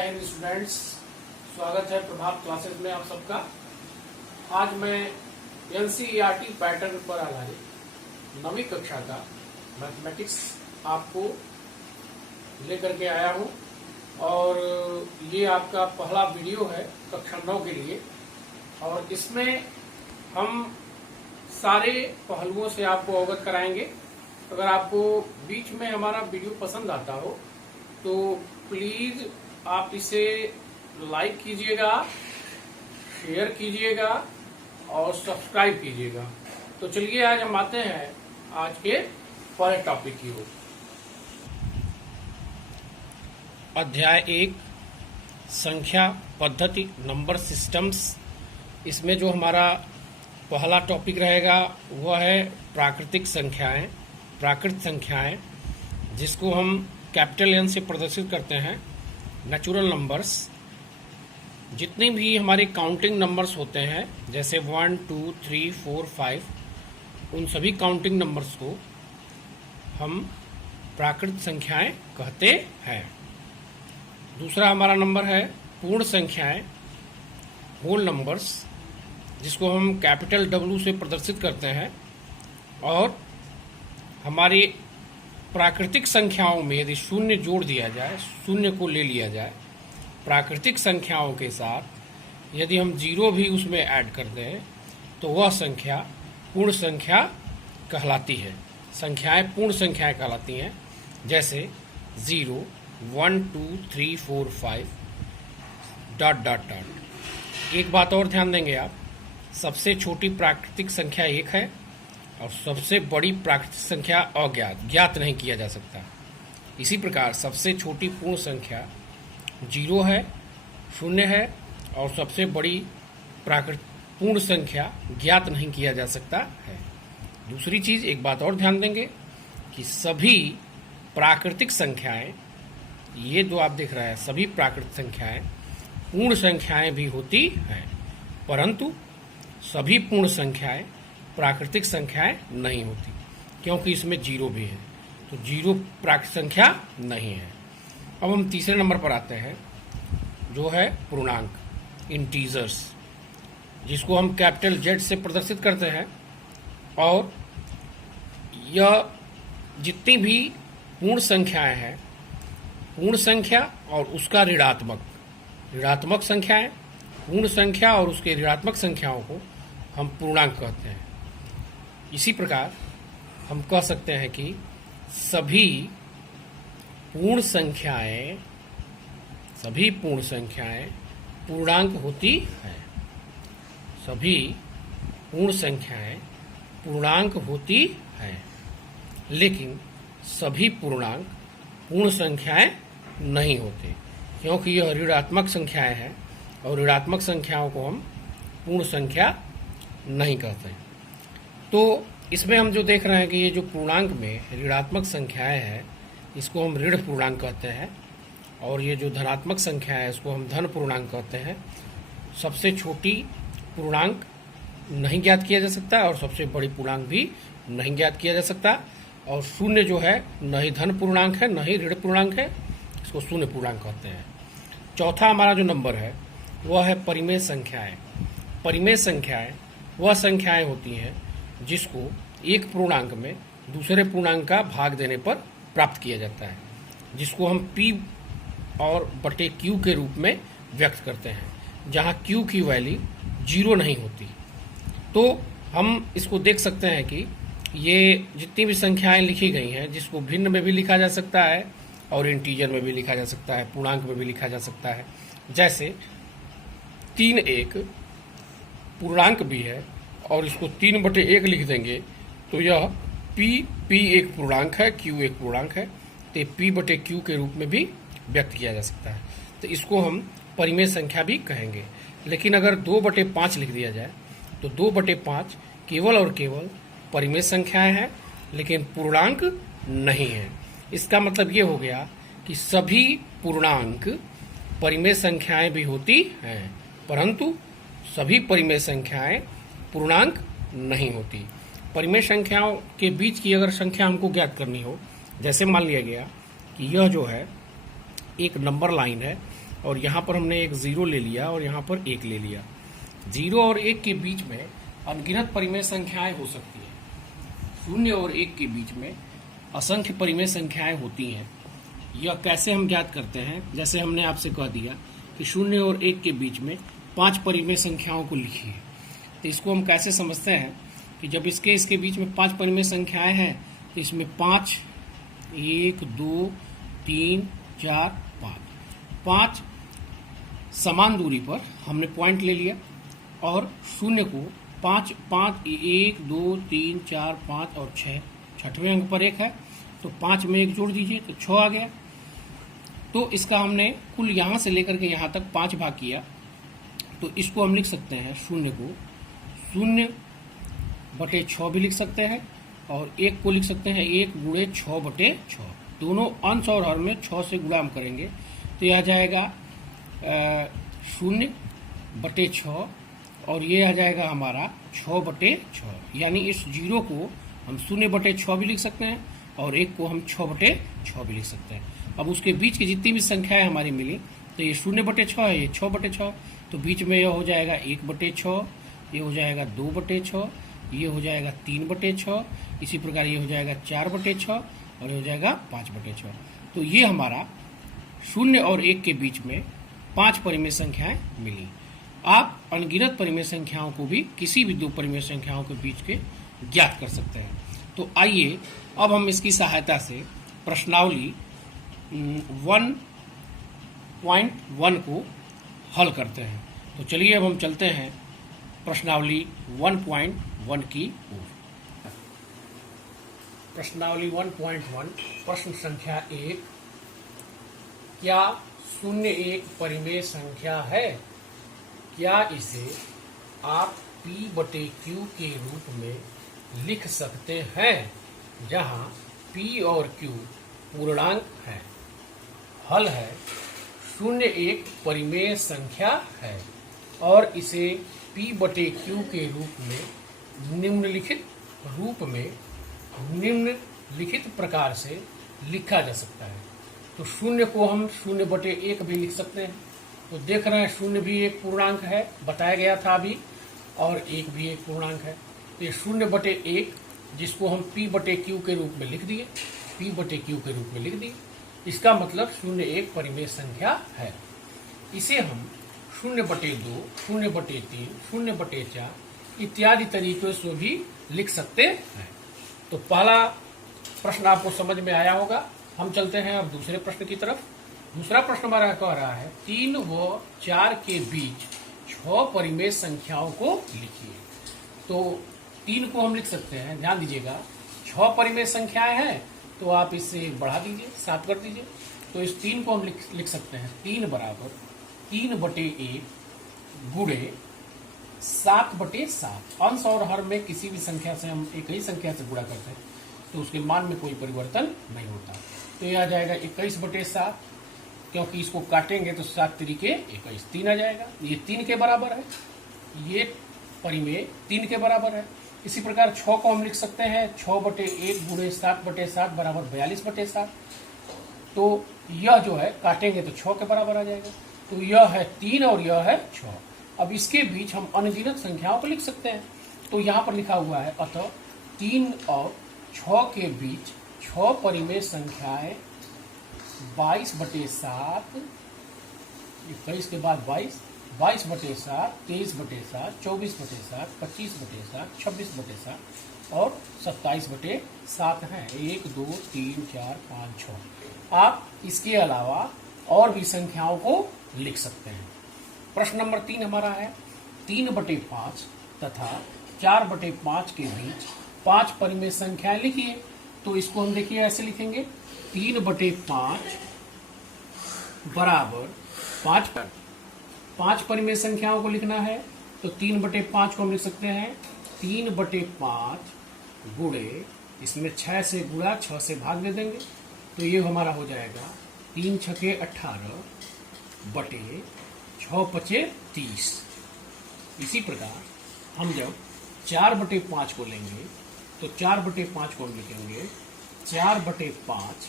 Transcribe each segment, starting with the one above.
जय हिंद स्टूडेंट्स, स्वागत है प्रभात क्लासेस में आप सबका। आज मैं एनसीईआरटी पैटर्न पर आधारित 9वीं कक्षा का मैथमेटिक्स आपको लेकर के आया हूं और ये आपका पहला वीडियो है कक्षा 9 के लिए। और इसमें हम सारे पहलुओं से आपको अवगत कराएंगे। अगर आपको बीच में हमारा वीडियो पसंद आता हो तो प्लीज आप इसे लाइक कीजिएगा, शेयर कीजिएगा और सब्सक्राइब कीजिएगा। तो चलिए आज हम आते हैं आज के पहले टॉपिक की ओर। अध्याय 1 संख्या पद्धति नंबर सिस्टम्स। इसमें जो हमारा पहला टॉपिक रहेगा वह है प्राकृतिक संख्याएं। प्राकृत संख्याएं जिसको हम कैपिटल एन से प्रदर्शित करते हैं, नेचुरल नंबर्स। जितने भी हमारे काउंटिंग नंबर्स होते हैं जैसे 1, 2, 3, 4, 5, उन सभी काउंटिंग नंबर्स को हम प्राकृत संख्याएं कहते हैं। दूसरा हमारा नंबर है पूर्ण संख्याएं, होल नंबर्स, जिसको हम कैपिटल W से प्रदर्शित करते हैं। और हमारी प्राकृतिक संख्याओं में यदि शून्य जोड़ दिया जाए, शून्य को ले लिया जाए प्राकृतिक संख्याओं के साथ, यदि हम 0 भी उसमें ऐड करते हैं तो वह संख्या पूर्ण संख्या कहलाती है। संख्याएं पूर्ण संख्याएं कहलाती हैं, जैसे 0, 1, 2, 3, 4, 5 ... एक बात और ध्यान देंगे आप, सबसे छोटी प्राकृतिक संख्या 1 है और सबसे बड़ी प्राकृतिक संख्या अज्ञात, ज्ञात नहीं किया जा सकता। इसी प्रकार सबसे छोटी पूर्ण संख्या 0 है, शून्य है, और सबसे बड़ी प्राकृतिक पूर्ण संख्या ज्ञात नहीं किया जा सकता है। दूसरी चीज, एक बात और ध्यान देंगे कि सभी प्राकृतिक संख्याएं, ये जो आप देख रहे हैं सभी प्राकृतिक संख्याएं पूर्ण संख्याएं भी होती हैं, परंतु सभी पूर्ण संख्याएं प्राकृतिक संख्याएं नहीं होती, क्योंकि इसमें 0 भी है, तो 0 प्राकृतिक संख्या नहीं है। अब हम तीसरे नंबर पर आते हैं, जो है पूर्णांक, इंटीजर्स, जिसको हम कैपिटल Z से प्रदर्शित करते हैं। और यह जितनी भी पूर्ण संख्याएं हैं, पूर्ण संख्या और उसका ऋणात्मक संख्याएं, पूर्ण संख्या और उसके ऋणात्मक संख्याओं को हम पूर्णांक कहते हैं। इसी प्रकार हम कह सकते हैं कि सभी पूर्ण संख्याएं पूर्णांक होती हैं। सभी पूर्ण संख्याएं पूर्णांक होती हैं, लेकिन सभी पूर्णांक पूर्ण संख्याएं नहीं होते, क्योंकि यह ऋणात्मक संख्याएं हैं और ऋणात्मक संख्याओं को हम पूर्ण संख्या नहीं कहते। तो इसमें हम जो देख रहे हैं कि ये जो पूर्णांक में ऋणात्मक संख्याएं हैं, इसको हम ऋण पूर्णांक कहते हैं, और ये जो धनात्मक संख्या है इसको हम धन पूर्णांक कहते हैं। सबसे छोटी पूर्णांक नहीं ज्ञात किया जा सकता और सबसे बड़ी पूर्णांक भी नहीं ज्ञात किया जा सकता। और शून्य जो है न ही धन पूर्णांक है न ही ऋण पूर्णांक है, इसको शून्य पूर्णांक कहते हैं। चौथा हमारा जो नंबर है वह है परिमेय संख्याएं। परिमेय संख्याएं वह संख्याएं होती हैं जिसको एक पूर्णांक में दूसरे पूर्णांक का भाग देने पर प्राप्त किया जाता है, जिसको हम P और बटे Q के रूप में व्यक्त करते हैं, जहां Q की वैल्यू 0 नहीं होती। तो हम इसको देख सकते हैं कि ये जितनी भी संख्याएं लिखी गई हैं, जिसको भिन्न में भी लिखा जा सकता है और इंटीजर में भी लिखा जा सकता है, पूर्णांक में भी लिखा जा सकता है। जैसे 3 एक पूर्णांक भी है और इसको 3/1 लिख देंगे तो यह P एक पूर्णांक है, Q एक पूर्णांक है, तो P/Q के रूप में भी व्यक्त किया जा सकता है। तो इसको हम परिमेय संख्या भी कहेंगे। लेकिन अगर 2/5 लिख दिया जाए तो 2/5 केवल और केवल परिमेय संख्याएं हैं, लेकिन पूर्णांक नहीं है। इसका मतलब ये हो गया कि सभी पूर्णांक परिमेय संख्याएं भी होती हैं, परंतु सभी परिमेय संख्याएं पूर्णांक नहीं होती। परिमेय संख्याओं के बीच की अगर संख्या हमको ज्ञात करनी हो, जैसे मान लिया गया कि यह जो है एक नंबर लाइन है और यहाँ पर हमने एक 0 ले लिया और यहाँ पर 1 ले लिया। 0 और 1 के बीच में अनगिनत परिमेय संख्याएं हो सकती है। 0 और 1 के बीच में असंख्य परिमेय संख्याएं होती हैं। यह कैसे हम ज्ञात करते हैं? जैसे हमने आपसे कह दिया कि 0 और 1 के बीच में 5 परिमेय संख्याओं को लिखिए, तो इसको हम कैसे समझते हैं कि जब इसके बीच में 5 परिमेय संख्याएं हैं तो इसमें 5, 1, 2, 3, 4, 5 समान दूरी पर हमने पॉइंट ले लिया और 0 को 5, 1, 2, 3, 4, 5 और 6, छठवें अंक पर 1 है तो 5 में 1 जोड़ दीजिए तो 6 आ गया। तो इसका हमने कुल यहाँ से लेकर के यहाँ तक 5 भाग किया, तो इसको हम लिख सकते हैं 0 को 0/6 भी लिख सकते हैं और 1 को लिख सकते हैं 1 गुणे 6/6। दोनों अंश और हर में 6 से गुणा हम करेंगे तो यह आ जाएगा 0/6 और ये आ जाएगा हमारा 6/6। यानी इस 0 को हम 0/6 भी लिख सकते हैं और 1 को हम 6/6 भी लिख सकते हैं। अब उसके बीच की जितनी भी संख्याएं हमारी मिली तो ये 0/6 है, ये 6/6, तो बीच में यह हो जाएगा 1/6, ये हो जाएगा 2/6, ये हो जाएगा 3/6, इसी प्रकार ये हो जाएगा 4/6 और ये हो जाएगा 5/6। तो ये हमारा 0 और 1 के बीच में 5 परिमेय संख्याएं मिली। आप अनगिनत परिमेय संख्याओं को भी किसी भी 2 परिमेय संख्याओं के बीच के ज्ञात कर सकते हैं। तो आइए अब हम इसकी सहायता से प्रश्नावली 1.1 को हल करते हैं। तो चलिए अब हम चलते हैं प्रश्नावली 1.1 की ओर। प्रश्नावली 1.1 प्रश्न संख्या 1, क्या 0 एक परिमेय संख्या है? क्या इसे आप P/Q के रूप में लिख सकते हैं जहां P और Q पूर्णांक है? हल है 0 एक परिमेय संख्या है और इसे P/Q के रूप में निम्नलिखित प्रकार से लिखा जा सकता है। तो 0 को हम 0/1 भी लिख सकते हैं। तो देख रहे हैं 0 भी एक पूर्णांक है, बताया गया था अभी, और 1 भी एक पूर्णांक है। तो ये 0/1 जिसको हम P/Q के रूप में लिख दिए, इसका मतलब 0 एक परिमेय संख्या है। इसे हम 0/2, 0/3, 0/4 इत्यादि तरीकों से भी लिख सकते हैं। तो पहला प्रश्न आपको समझ में आया होगा। हम चलते हैं अब दूसरे प्रश्न की तरफ। दूसरा प्रश्न हमारा कह रहा है 3 व 4 के बीच 6 परिमेय संख्याओं को लिखिए। तो 3 को हम लिख सकते हैं, ध्यान दीजिएगा 6 परिमेय संख्याएं हैं तो आप इसे बढ़ा दीजिए, 7 कर दीजिए। तो इस 3 को हम लिख सकते हैं 3 बराबर 3/1 गुणे 7/7। अंश और हर में किसी भी संख्या से हम एक ही संख्या से गुणा करते हैं तो उसके मान में कोई परिवर्तन नहीं होता। तो यह आ जाएगा 21/7, क्योंकि इसको काटेंगे तो 7 तरीके 21, 3 आ जाएगा। ये 3 के बराबर है, ये परिमेय 3 के बराबर है। इसी प्रकार 6 को हम लिख सकते हैं 6/1 गुणे 7/7 बराबर 42/7। तो यह जो है काटेंगे तो 6 के बराबर आ जाएगा। तो यह है 3 और यह है 6। अब इसके बीच हम अनगिनत संख्याओं को लिख सकते हैं। तो यहाँ पर लिखा हुआ है अतः 3 और 6 के बीच 6 परिमेय संख्याएं 22/7, 21 के बाद 22, 22/7, 23/7, 24/7, 25/7, 26/7 और 27/7 हैं। 1, 2, 3, 4, 5, 6। आप इसके अलावा और भी संख्याओं को लिख सकते हैं। प्रश्न नंबर 3 हमारा है 3/5 तथा 4/5 के बीच 5 परिमेय संख्याएं लिखिए। तो इसको हम देखिए ऐसे लिखेंगे 3/5 बराबर 5 परिमेय संख्याओं को लिखना है। तो 3/5 को हम लिख सकते हैं 3/5 गुणे, इसमें 6 से गुणा 6 से भाग दे देंगे तो ये हमारा हो जाएगा 3 छके 18 बटे 6 पचे 30। इसी प्रकार हम जब 4/5 को लेंगे तो 4/5 को हम लिखेंगे 4/5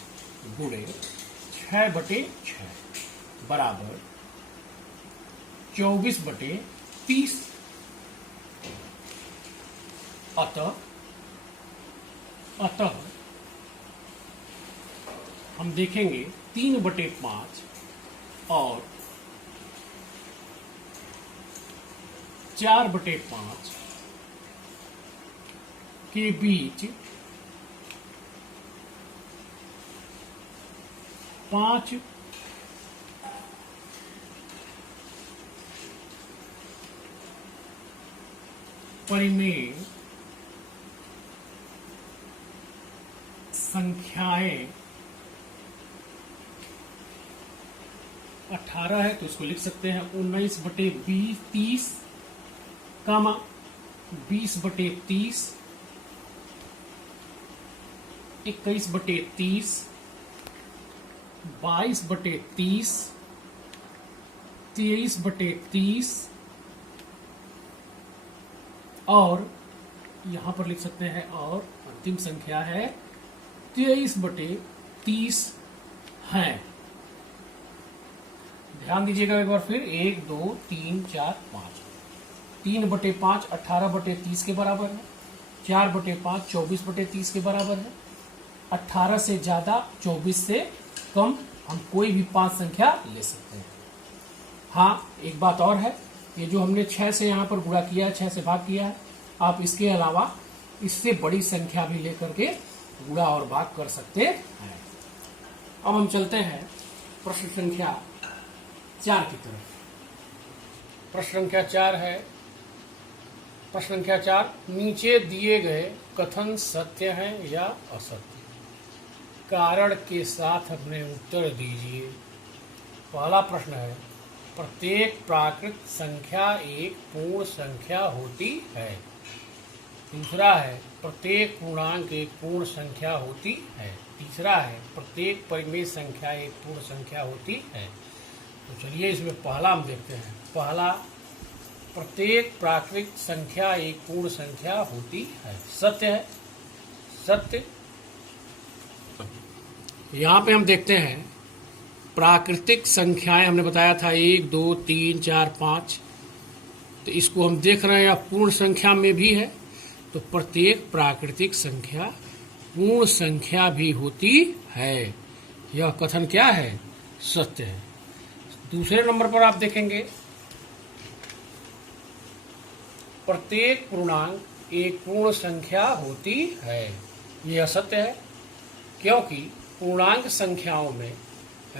गुणे 6/6 बराबर 24/30। अतः हम देखेंगे 3/5 और 4/5 के बीच 5 परिमेय संख्याएं 18 है तो इसको लिख सकते हैं 19/30 कामा 20/30 21/30 22/30 23/30 और यहां पर लिख सकते हैं और अंतिम संख्या है 23/30 है। ध्यान दीजिएगा एक बार फिर 1 2 3 4 5 3/5 18/30 के बराबर है। 4/5 24/30 के बराबर है। 18 से ज्यादा 24 से कम हम कोई भी 5 संख्या ले सकते हैं। हाँ, एक बात और है, ये जो हमने 6 से यहाँ पर गुणा किया है, 6 से भाग किया है, आप इसके अलावा इससे बड़ी संख्या भी लेकर के गुणा और भाग कर सकते हैं। अब हम चलते हैं प्रश्न संख्या 4 की तरफ। प्रश्न संख्या 4 है। प्रश्न संख्या 4, नीचे दिए गए कथन सत्य हैं या असत्य? कारण के साथ अपने उत्तर दीजिए। पहला प्रश्न है, प्रत्येक प्राकृत संख्या एक पूर्ण संख्या होती है। दूसरा है, प्रत्येक पूर्णांक एक पूर्ण संख्या होती है। तीसरा है, प्रत्येक परिमेय संख्या एक पूर्ण संख्या होती है। तो चलिए इसमें पहला हम देखते हैं। पहला, प्रत्येक प्राकृतिक संख्या एक पूर्ण संख्या होती है। सत्य है, सत्य। यहाँ पे हम देखते हैं प्राकृतिक संख्याएं, हमने बताया था 1 2 3 4 5, तो इसको हम देख रहे हैं पूर्ण संख्या में भी है। तो प्रत्येक प्राकृतिक संख्या पूर्ण संख्या भी होती है। यह कथन क्या है? सत्य है। दूसरे नंबर पर आप देखेंगे, प्रत्येक पूर्णांक एक पूर्ण संख्या होती है। यह असत्य है, क्योंकि पूर्णांक संख्याओं में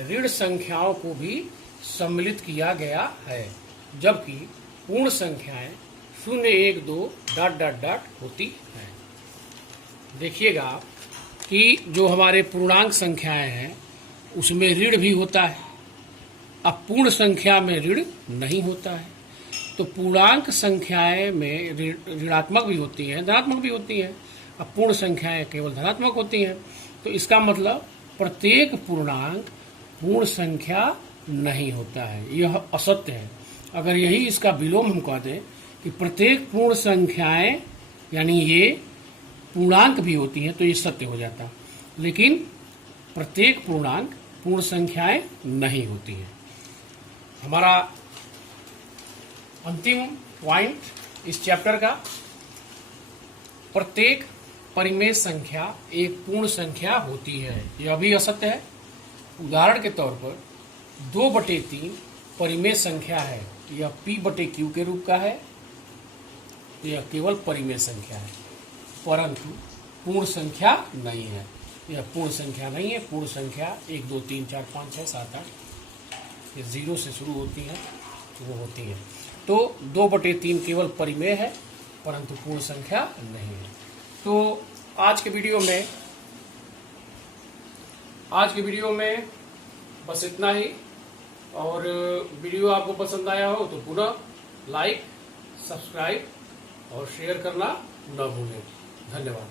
ऋण संख्याओं को भी सम्मिलित किया गया है, जबकि पूर्ण संख्याएं 0 1 2 ... होती हैं। देखिएगा कि जो हमारे पूर्णांक संख्याएं हैं उसमें ऋण भी होता है, अब पूर्ण संख्या में ऋण नहीं होता है। तो पूर्णांक संख्याएं में ऋणात्मक भी होती हैं, धनात्मक भी होती हैं। अब पूर्ण संख्याएं केवल धनात्मक होती हैं, तो इसका मतलब प्रत्येक पूर्णांक पूर्ण संख्या नहीं होता है। यह असत्य है। अगर यही इसका विलोम हम कह दें कि प्रत्येक पूर्ण संख्याएं यानी ये पूर्णांक भी होती हैं, तो ये सत्य हो जाता। लेकिन प्रत्येक पूर्णांक पूर्ण संख्याएं नहीं होती हैं। हमारा अंतिम पॉइंट इस चैप्टर का, प्रत्येक परिमेय संख्या एक पूर्ण संख्या होती है। यह भी असत्य है। उदाहरण के तौर पर 2/3 परिमेय संख्या है, यह P/Q के रूप का है, यह केवल परिमेय संख्या है, परंतु पूर्ण संख्या नहीं है। यह पूर्ण संख्या नहीं है। पूर्ण संख्या 1 2 3 4 5 6 7 8 ये 0 से शुरू होती हैं, वो होती हैं। तो 2/3 केवल परिमेय है, परंतु पूर्ण संख्या नहीं है। तो आज के वीडियो में बस इतना ही। और वीडियो आपको पसंद आया हो तो पुनः लाइक, सब्सक्राइब और शेयर करना न भूलें। धन्यवाद।